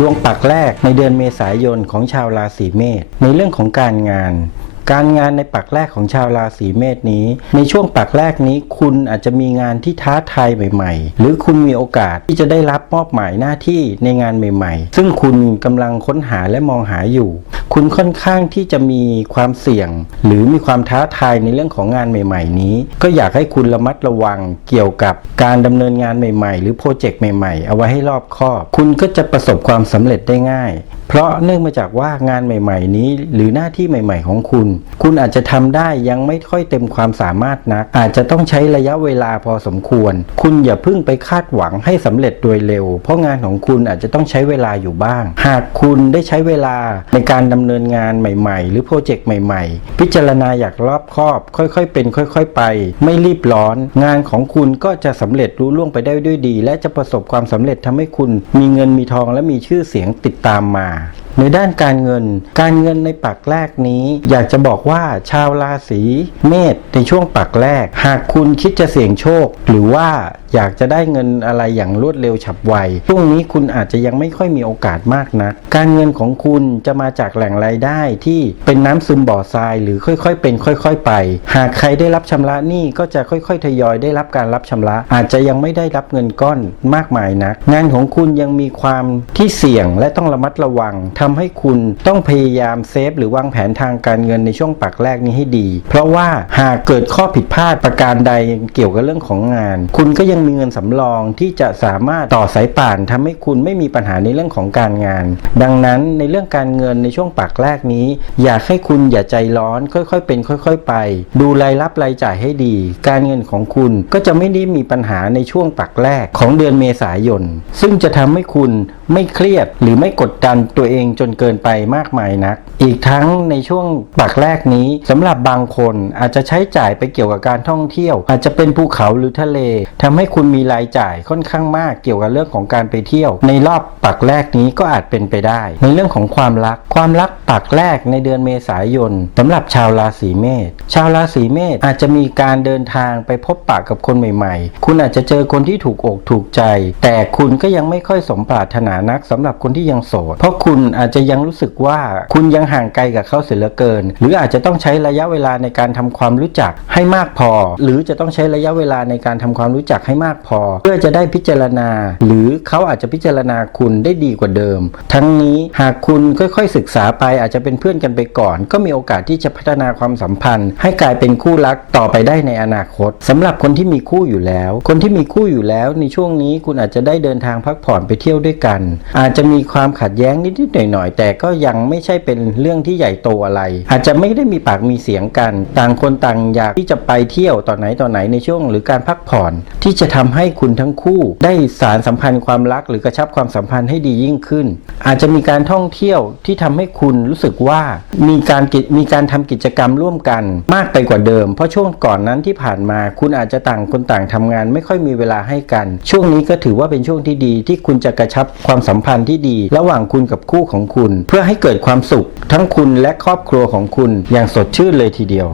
ดวงปักแรกในเดือนเมษายนของชาวราศีเมษในเรื่องของการงาน การงานในปักแรกของชาวราศีเมษนี้ ในช่วงปักแรกนี้คุณอาจจะมีงานที่ท้าทายใหม่ ๆ หรือคุณมีโอกาสที่จะได้รับมอบหมายหน้าที่ในงานใหม่ ๆ ซึ่งคุณกำลังค้นหาและมองหาอยู่ คุณค่อนข้างที่จะมีความเสี่ยง หรือมีความท้าทายในเรื่องของงานใหม่ ๆ นี้ ก็อยากให้คุณระมัดระวังเกี่ยวกับการดำเนินงานใหม่ ๆ หรือโปรเจกต์ใหม่ ๆ เอาไว้ให้รอบคอบ คุณก็จะประสบความสำเร็จได้ง่ายเพราะเนื่องมาจากว่างานใหม่ ๆ นี้ หรือหน้าที่ใหม่ ๆ ของคุณ คุณอาจจะทำได้ยังไม่ค่อยเต็มความสามารถนัก อาจจะต้องใช้ระยะเวลาพอสมควร คุณอย่าเพิ่งไปคาดหวังให้สำเร็จโดยเร็ว เพราะงานของคุณอาจจะต้องใช้เวลาอยู่บ้าง หากคุณได้ใช้เวลาในการดำเนินงานใหม่ ๆ หรือโปรเจกต์ใหม่ ๆ พิจารณาอยางรอบคอบ ค่อยๆ เป็น ค่อย ๆ ไป ไม่รีบร้อน งานของคุณก็จะสำเร็จรุ่ล่วงไปได้ด้วยดี และจะประสบความสำเร็จทำให้คุณ มีเงินมีทองและมีชื่อเสียงติดตามมา Mars. ในด้านการเงิน การเงินในปักแรกนี้ อยากจะบอกว่าชาวราศีเมษในช่วงปักแรก หากคุณคิดจะเสี่ยงโชค หรือว่าอยากจะได้เงินอะไรอย่างรวดเร็วฉับไวช่วงนี้คุณอาจจะยังไม่ค่อยมีโอกาสมากนัก การเงินของคุณจะมาจากแหล่งรายได้ที่เป็นน้ำซึมบ่อทราย หรือค่อยๆ เป็นค่อย ๆ ไป หากใครได้รับชำระหนี้ก็จะค่อยๆ ทยอยได้รับการรับชำระ อาจจะยังไม่ได้รับเงินก้อนมากมายนัก งานของคุณยังมีความที่เสี่ยงและต้องระมัดระวังทำให้คุณต้องพยายามเซฟหรือวางแผนทางการเงินในช่วงปักแรกนี้ให้ดี เพราะว่าหากเกิดข้อผิดพลาดประการใดเกี่ยวกับเรื่องของงาน คุณก็ยังมีเงินสำรองที่จะสามารถต่อสายป่านทำให้คุณไม่มีปัญหาในเรื่องของการงาน ดังนั้นในเรื่องการเงินในช่วงปักแรกนี้ อยากให้คุณอย่าใจร้อน ค่อยๆ เป็น ค่อย ๆ ไป ดูรายรับรายจ่ายให้ดี การเงินของคุณก็จะไม่ได้มีปัญหาในช่วงปักแรกของเดือนเมษายน ซึ่งจะทำให้คุณ ไม่เครียด หรือไม่กดดันตัวเองจนเกินไปมากมายนัก อีกทั้งในช่วงปักแรกนี้สำหรับบางคนอาจจะใช้จ่ายไปเกี่ยวกับการท่องเที่ยว อาจจะเป็นภูเขาหรือทะเลทำให้คุณมีรายจ่ายค่อนข้างมากเกี่ยวกับเรื่องของการไปเที่ยว ในรอบปักแรกนี้ก็อาจเป็นไปได้ ในเรื่องของความรัก ความรักปักแรกในเดือนเมษายนสำหรับชาวราศีเมษชาวราศีเมษอาจจะมีการเดินทางไปพบปะกับคนใหม่ ๆ คุณอาจจะเจอคนที่ถูกอกถูกใจ แต่คุณก็ยังไม่ค่อยสมปรารถนานักสำหรับคนที่ยังโสด เพราะคุณอาจจะยังรู้สึกว่าคุณยังห่างไกลกับเขาเสียเหลือเกิน หรืออาจจะต้องใช้ระยะเวลาในการทำความรู้จักให้มากพอ หรือจะต้องใช้ระยะเวลาในการทำความรู้จักให้มากพอ เพื่อจะได้พิจารณา หรือเขาอาจจะพิจารณาคุณได้ดีกว่าเดิม ทั้งนี้หากคุณค่อยๆศึกษาไปอาจจะเป็นเพื่อนกันไปก่อน ก็มีโอกาสที่จะพัฒนาความสัมพันธ์ ให้กลายเป็นคู่รักต่อไปได้ในอนาคตสำหรับคนที่มีคู่อยู่แล้ว คนที่มีคู่อยู่แล้ว ในช่วงนี้คุณอาจจะได้เดินทางพักผ่อนไปเที่ยวด้วยกันอาจจะมีความขัดแย้งนิดๆหน่อยๆ แต่ก็ยังไม่ใช่เป็นเรื่องที่ใหญ่โตอะไร อาจจะไม่ได้มีปากมีเสียงกัน ต่างคนต่างอยากที่จะไปเที่ยวต่อนไหนต่อไหนในช่วง หรือการพักผ่อน ที่จะทำให้คุณทั้งคู่ ได้สารสัมพันธ์ความรัก หรือกระชับความสัมพันธ์ให้ดียิ่งขึ้น อาจจะมีการท่องเที่ยวที่ทำให้คุณรู้สึกว่ามีการมีการทำกิจกรรมร่วมกันมากไปกว่าเดิม เพราะช่วงก่อนนั้นที่ผ่านมา คุณอาจจะต่างคนต่างทำงาน ไม่ค่อยมีเวลาให้กัน ช่วงนี้ก็ถือว่าเป็นช่วงที่ดีที่คุณจะกระชับความสัมพันธ์ที่ดี ระหว่างคุณกับคู่ของคุณ เพื่อให้เกิดความสุขทั้งคุณและครอบครัวของคุณอย่างสดชื่นเลยทีเดียว